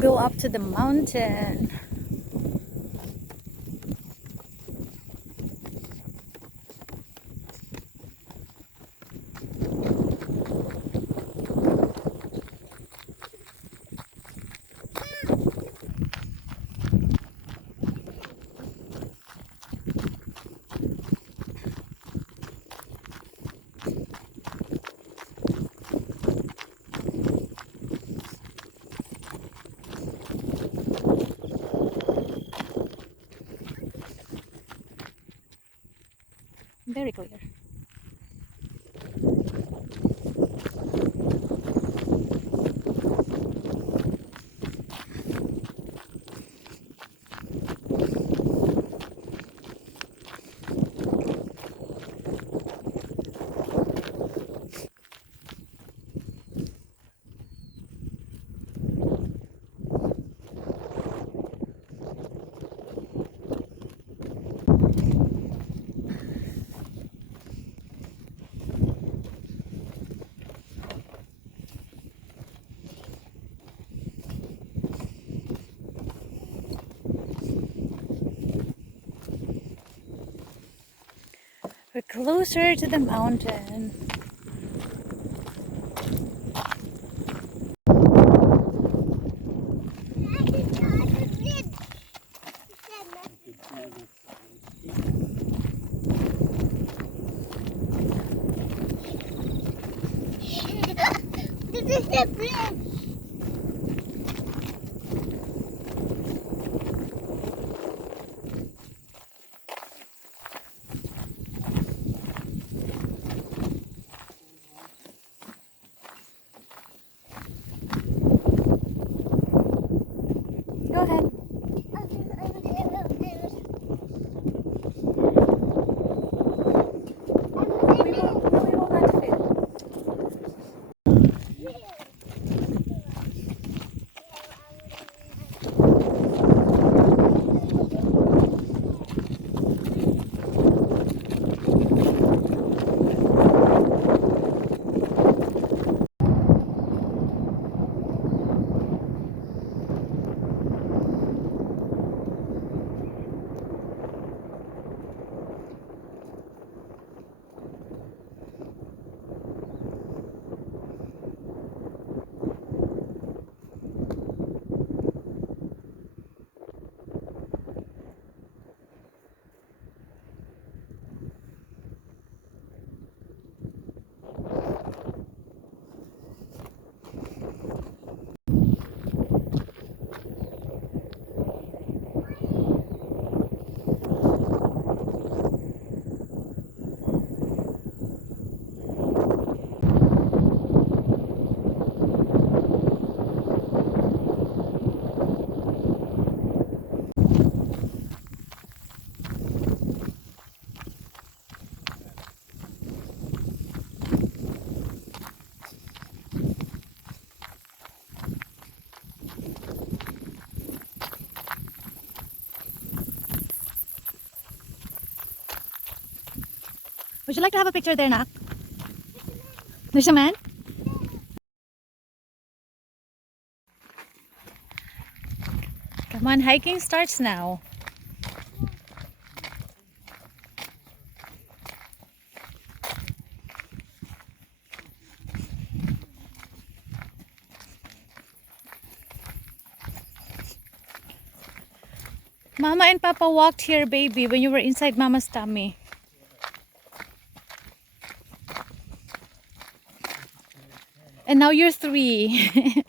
go up to the mountain. Very clear. We're closer to the mountain. This is the bridge. Go ahead. Would you like to have a picture there, Nak? There's a man? Come on, hiking starts now. Mama and Papa walked here, baby, when you were inside Mama's tummy. And now you're 3.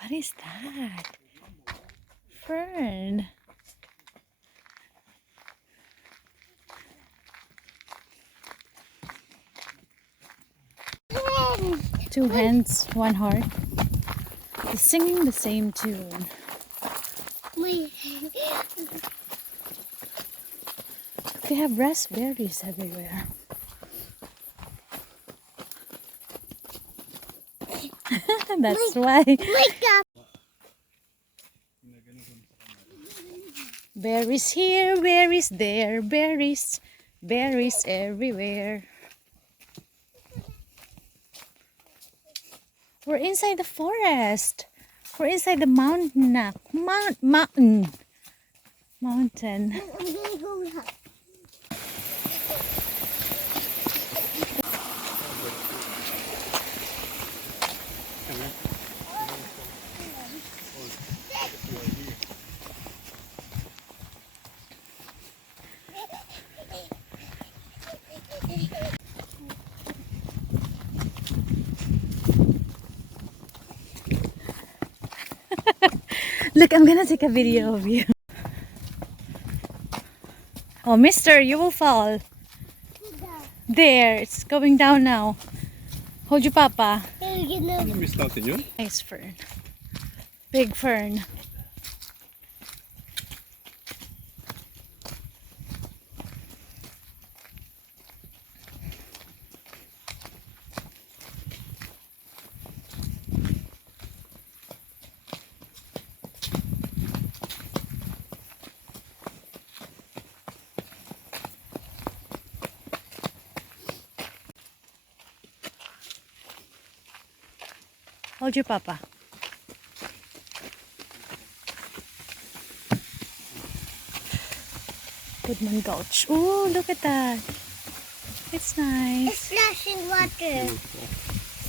What is that? Fern. Two hands, one heart. They're singing the same tune. Wait. They have raspberries everywhere. That's why. Wake up. Berries here, berries there, berries, berries everywhere. We're inside the forest. We're inside the mountain. Mountain. I'm gonna go up. Look, I'm gonna take a video of you. Oh, mister, you will fall. There, it's going down now. Hold you, Papa. Nice fern. Big fern. Hold your Papa. Goodman Gulch. Oh, look at that. It's nice. It's splashing water.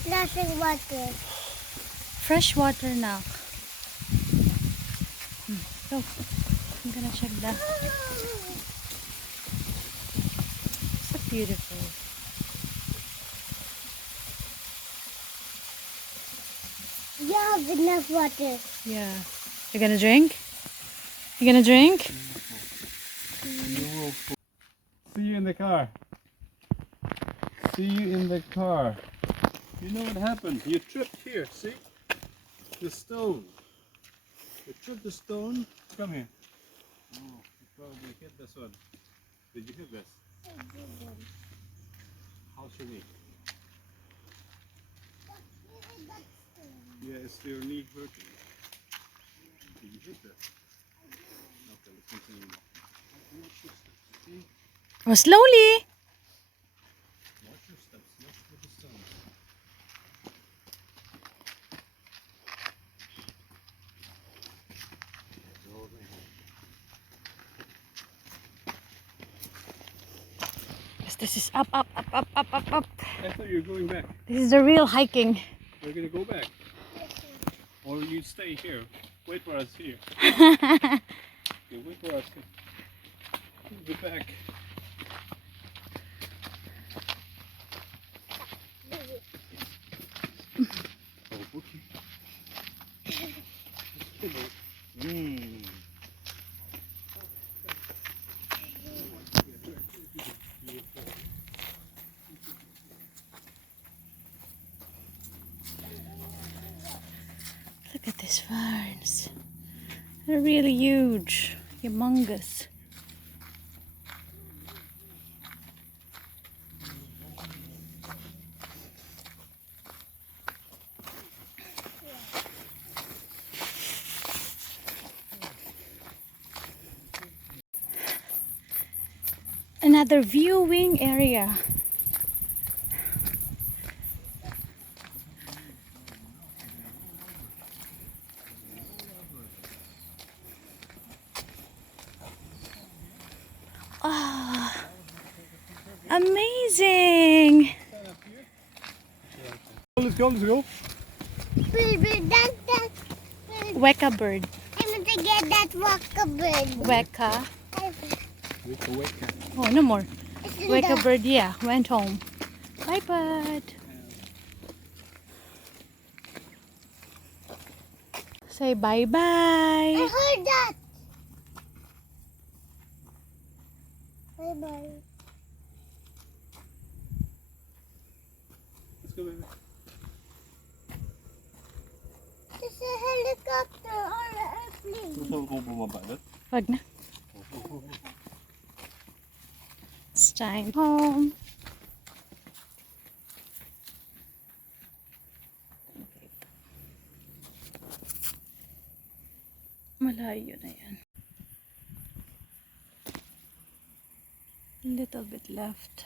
Splashing water. Fresh water now. Go. I'm gonna check that. So beautiful. You have enough water. Yeah. You're gonna drink? You gonna drink? See you in the car. See you in the car. You know what happened? You tripped here, see? The stone. You tripped the stone. Come here. Oh, you probably hit this one. Did you hit this? How's your knee? Yeah, is your knee hurting? Did you hit this? Okay, let's continue. See? Oh, slowly. Watch your steps, watch for the stone. Yes, this is up, up, up, up, up, up, up. I thought you were going back. This is the real hiking. We're gonna go back. Or you stay here. Wait for us here. Okay, wait for us. Go back. Oh, okay. Look at these ferns. They're really huge. Humongous. Another viewing area. Ah, amazing! Let's go, let's go. Weka bird. I'm gonna get that waka bird. Weka. Wake up. Oh, no more. It's in Weka the- bird, yeah, went home. Bye, bud. Say bye bye. I heard that. Bye bye. Let's go, baby. helicopter or airplane. Gusto mo kung bumaba doon? Wag na. It's time home. Malayo na yan. A little bit left.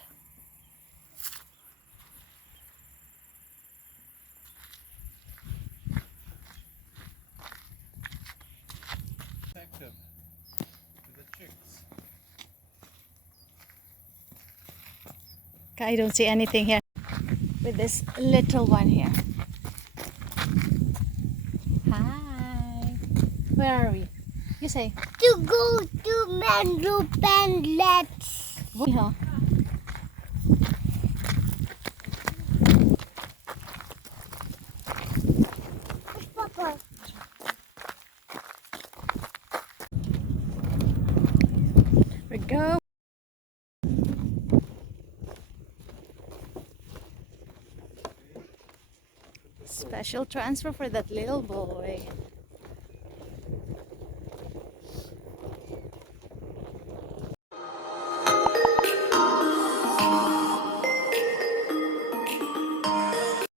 Protective to the chicks. I don't see anything here with this little one here. Hi. Where are we? You say. To go to Mangrove Let's. Huh? Papa. We go. Special transfer for that little boy.